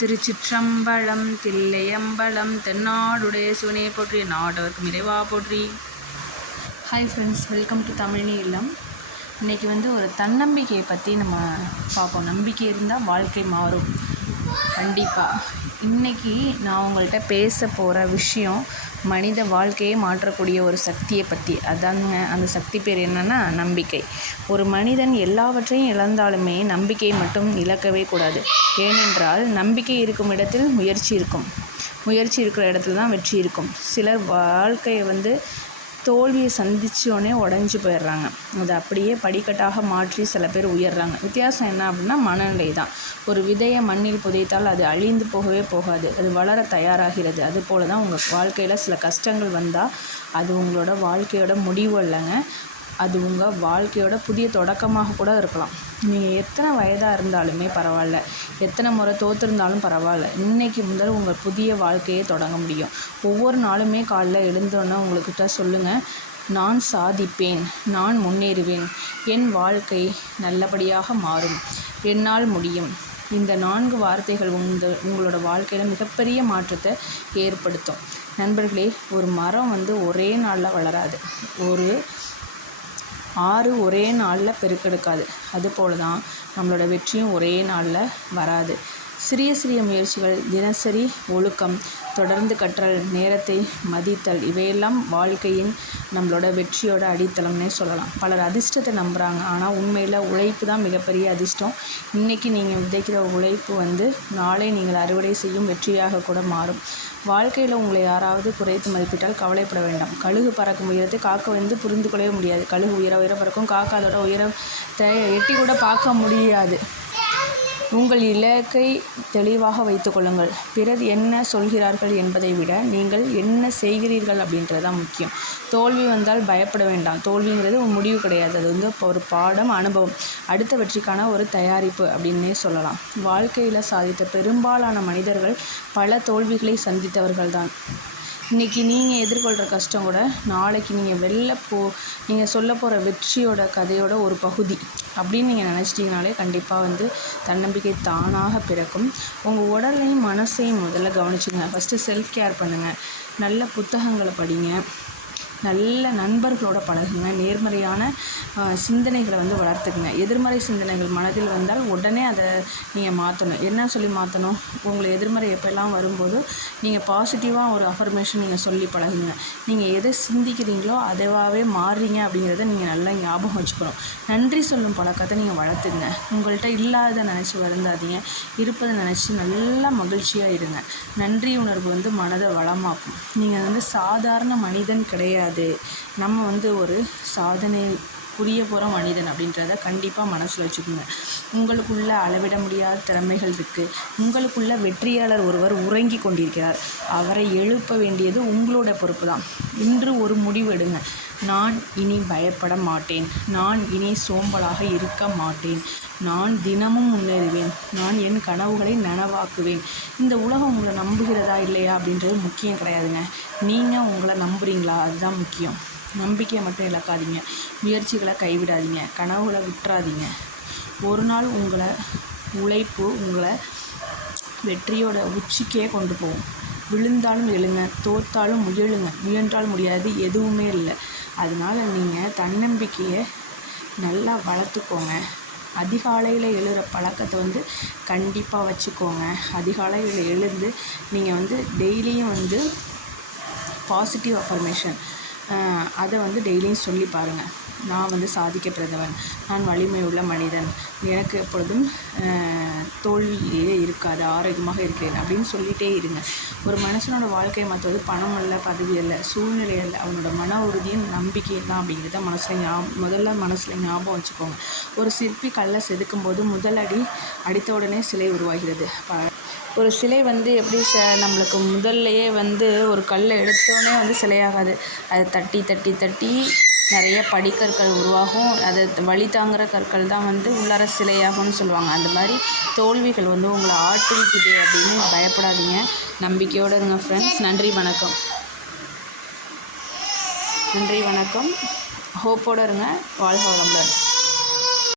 திருச்சிற்றம்பலம் தில்லையம்பலம் தென்னாடுடைய சிவனே போற்றி, நாட்டவர்க்கும் இறைவா போற்றி. Hi friends, welcome to Tamil இல்லம். இன்றைக்கி ஒரு தன்னம்பிக்கையை பற்றி நம்ம பார்ப்போம். நம்பிக்கை இருந்தால் வாழ்க்கை மாறும் கண்டிப்பாக. இன்றைக்கி நான் உங்கள்கிட்ட பேச போகிற விஷயம் மனித வாழ்க்கையை மாற்றக்கூடிய ஒரு சக்தியை பற்றி. அதாங்க, அந்த சக்தி பேர் என்னென்னா நம்பிக்கை. ஒரு மனிதன் எல்லாவற்றையும் இழந்தாலுமே நம்பிக்கையை மட்டும் இழக்கவே கூடாது. ஏனென்றால் நம்பிக்கை இருக்கும் இடத்தில் முயற்சி இருக்கும், முயற்சி இருக்கிற இடத்துல தான் வெற்றி இருக்கும். சிலர் வாழ்க்கையை தோல்வியை சந்தித்தோடனே உடஞ்சி போயிடுறாங்க. அதை அப்படியே படிக்கட்டாக மாற்றி சில பேர் உயர்றாங்க. வித்தியாசம் என்ன அப்படின்னா மனநிலை தான். ஒரு விதையை மண்ணில் புதைத்தால் அது அழிந்து போகவே போகாது, அது வளர தயாராகிறது. அதுபோல் தான் உங்கள் வாழ்க்கையில் சில கஷ்டங்கள் வந்தால் அது உங்களோட வாழ்க்கையோட முடிவு இல்லைங்க, அது உங்கள் வாழ்க்கையோட புதிய தொடக்கமாக கூட இருக்கலாம். நீங்கள் எத்தனை வயதாக இருந்தாலுமே பரவாயில்ல, எத்தனை முறை தோற்றிருந்தாலும் பரவாயில்ல, இன்றைக்கி முதல் உங்கள் புதிய வாழ்க்கையை தொடங்க முடியும். ஒவ்வொரு நாளுமே காலைல எழுந்தோன்னே உங்கள்கிட்ட சொல்லுங்கள், நான் சாதிப்பேன், நான் முன்னேறுவேன், என் வாழ்க்கை நல்லபடியாக மாறும், என்னால் முடியும். இந்த 4 வார்த்தைகள் உங்களோட வாழ்க்கையில் மிகப்பெரிய மாற்றத்தை ஏற்படுத்தும். நண்பர்களே, ஒரு மரம் ஒரே நாளில் வளராது, ஒரு ஆறு ஒரே நாளில் பெருக்கெடுக்காது. அதுபோல் தான் நம்மளோட வெற்றியும் ஒரே நாளில் வராது. சிறிய சிறிய முயற்சிகள், தினசரி ஒழுக்கம், தொடர்ந்து கற்றல், நேரத்தை மதித்தல், இவையெல்லாம் வாழ்க்கையின் நம்மளோட வெற்றியோட அடித்தளம்னே சொல்லலாம். பலர் அதிர்ஷ்டத்தை நம்புகிறாங்க, ஆனால் உண்மையில் உழைப்பு தான் மிகப்பெரிய அதிர்ஷ்டம். இன்றைக்கி நீங்கள் விதைக்கிற உழைப்பு நாளை நீங்கள் அறுவடை செய்யும் வெற்றியாக கூட மாறும். வாழ்க்கையில் உங்களை யாராவது குறைத்து மதிப்பிட்டால் கவலைப்பட வேண்டாம். கழுகு பறக்கும் உயரத்தை காக்க புரிந்து கொள்ளவே முடியாது. கழுகு உயர பறக்கும், காக்க அதோட உயரத்தை எட்டி கூட பார்க்க முடியாது. உங்கள் இலக்கை தெளிவாக வைத்து கொள்ளுங்கள். பிறர் என்ன சொல்கிறார்கள் என்பதை விட நீங்கள் என்ன செய்கிறீர்கள் அப்படின்றது தான் முக்கியம். தோல்வி வந்தால் பயப்பட வேண்டாம். தோல்விங்கிறது ஒரு முடிவு கிடையாது, அது ஒரு பாடம், அனுபவம், அடுத்த வெற்றிக்கான ஒரு தயாரிப்பு அப்படின்னே சொல்லலாம். வாழ்க்கையில் சாதித்த பெரும்பாலான மனிதர்கள் பல தோல்விகளை சந்தித்தவர்கள் தான். இன்றைக்கி நீங்கள் எதிர்கொள்கிற கஷ்டம் கூட நாளைக்கு நீங்கள் சொல்ல போகிற வெற்றியோட கதையோட ஒரு பகுதி அப்படின்னு நீங்கள் நினச்சிட்டிங்கனாலே கண்டிப்பாக தன்னம்பிக்கை தானாக பிறக்கும். உங்கள் உடலையும் மனசையும் முதல்ல கவனிச்சுங்க. ஃபஸ்ட்டு செல்ஃப் கேர் பண்ணுங்கள், நல்ல புத்தகங்களை படிங்க, நல்ல நண்பர்களோட பழகுங்க, நேர்மறையான சிந்தனைகளை வளர்த்துக்குங்க. எதிர்மறை சிந்தனைகள் மனதில் வந்தால் உடனே அதை நீங்கள் மாற்றணும். என்ன சொல்லி மாற்றணும்? உங்களை எதிர்மறை எப்போல்லாம் வரும்போது நீங்கள் பாசிட்டிவாக ஒரு அஃபர்மேஷன் நீங்கள் சொல்லி பழகுங்க. நீங்கள் எதை சிந்திக்கிறீங்களோ அதுவாகவே மாறுறீங்க அப்படிங்கிறத நீங்கள் நல்லா ஞாபகம் வச்சுக்கணும். நன்றி சொல்லும் பழக்கத்தை நீங்கள் வளர்த்துங்க. உங்கள்கிட்ட இல்லாத நினச்சி வருந்தாதீங்க, இருப்பதை நினச்சி நல்லா மகிழ்ச்சியாக இருங்க. நன்றி உணர்வு மனதை வளமாக்கும். நீங்கள் சாதாரண மனிதன் கிடையாது, நம்ம ஒரு சாதனை புரிய போகிற மனிதன் அப்படின்றத கண்டிப்பாக மனசில் வச்சுக்கோங்க. உங்களுக்குள்ள அளவிட முடியாத திறமைகள் இருக்குது. உங்களுக்குள்ள வெற்றியாளர் ஒருவர் உறங்கி கொண்டிருக்கிறார். அவரை எழுப்ப வேண்டியது உங்களோட பொறுப்பு தான். இன்று ஒரு முடிவு எடுங்க. நான் இனி பயப்பட மாட்டேன், நான் இனி சோம்பலாக இருக்க மாட்டேன், நான் தினமும் முன்னேறுவேன், நான் என் கனவுகளை நனவாக்குவேன். இந்த உலகம் உங்களை நம்புகிறதா இல்லையா அப்படின்றது முக்கியம் கிடையாதுங்க. நீங்கள் உங்களை நம்புகிறீங்களா, அதுதான் முக்கியம். நம்பிக்கையை மட்டும் இழக்காதீங்க, முயற்சிகளை கைவிடாதீங்க, கனவுகளை விட்டுறாதீங்க. ஒரு நாள் உழைப்பு உங்களை வெற்றியோட உச்சிக்கே கொண்டு போகும். விழுந்தாலும் எழுங்க, தோற்றாலும் முயன்றால் முடியாது எதுவுமே இல்லை. அதனால் நீங்கள் தன்னம்பிக்கையை நல்லா வளர்த்துக்கோங்க. அதிகாலையில் எழுகிற பழக்கத்தை கண்டிப்பாக வச்சுக்கோங்க. அதிகாலையில் எழுந்து நீங்கள் டெய்லியும் பாசிட்டிவ் அஃபர்மேஷன் அதை டெய்லியும் சொல்லி பாருங்கள். நான் சாதிக்க பிறந்தவன், நான் வலிமை உள்ள மனிதன், எனக்கு எப்பொழுதும் தோல்வியே இருக்காது, ஆரோக்கியமாக இருக்கிறேன் அப்படின்னு சொல்லிகிட்டே இருங்க. ஒரு மனுஷனோட வாழ்க்கையை மாற்றுவது பணம் அல்ல, பதவி அல்ல, சூழ்நிலை அல்ல, அவனோட மன உறுதியும் நம்பிக்கையும் தான் அப்படிங்கிறத முதல்ல மனசில் ஞாபகம் வச்சுக்கோங்க. ஒரு சிற்பி கல்லை செதுக்கும் போது முதல் அடி அடித்த உடனே சிலை உருவாகிறது. ஒரு சிலை எப்படி நம்மளுக்கு முதல்லையே ஒரு கல்லை எடுத்தோடனே சிலையாகாது. அதை தட்டி தட்டி தட்டி நிறைய படிக்கற்கள் உருவாகும். அதை வழி தாங்குகிற கற்கள் தான் உள்ளார சிலையாகும்னு சொல்லுவாங்க. அந்த மாதிரி தோல்விகள் உங்களை ஆட்டிக்குது அப்படின்னு பயப்படாதீங்க, நம்பிக்கையோடு இருங்க ஃப்ரெண்ட்ஸ். நன்றி வணக்கம். ஹோப்போடு இருங்க. வாழ்க வளமுடன்.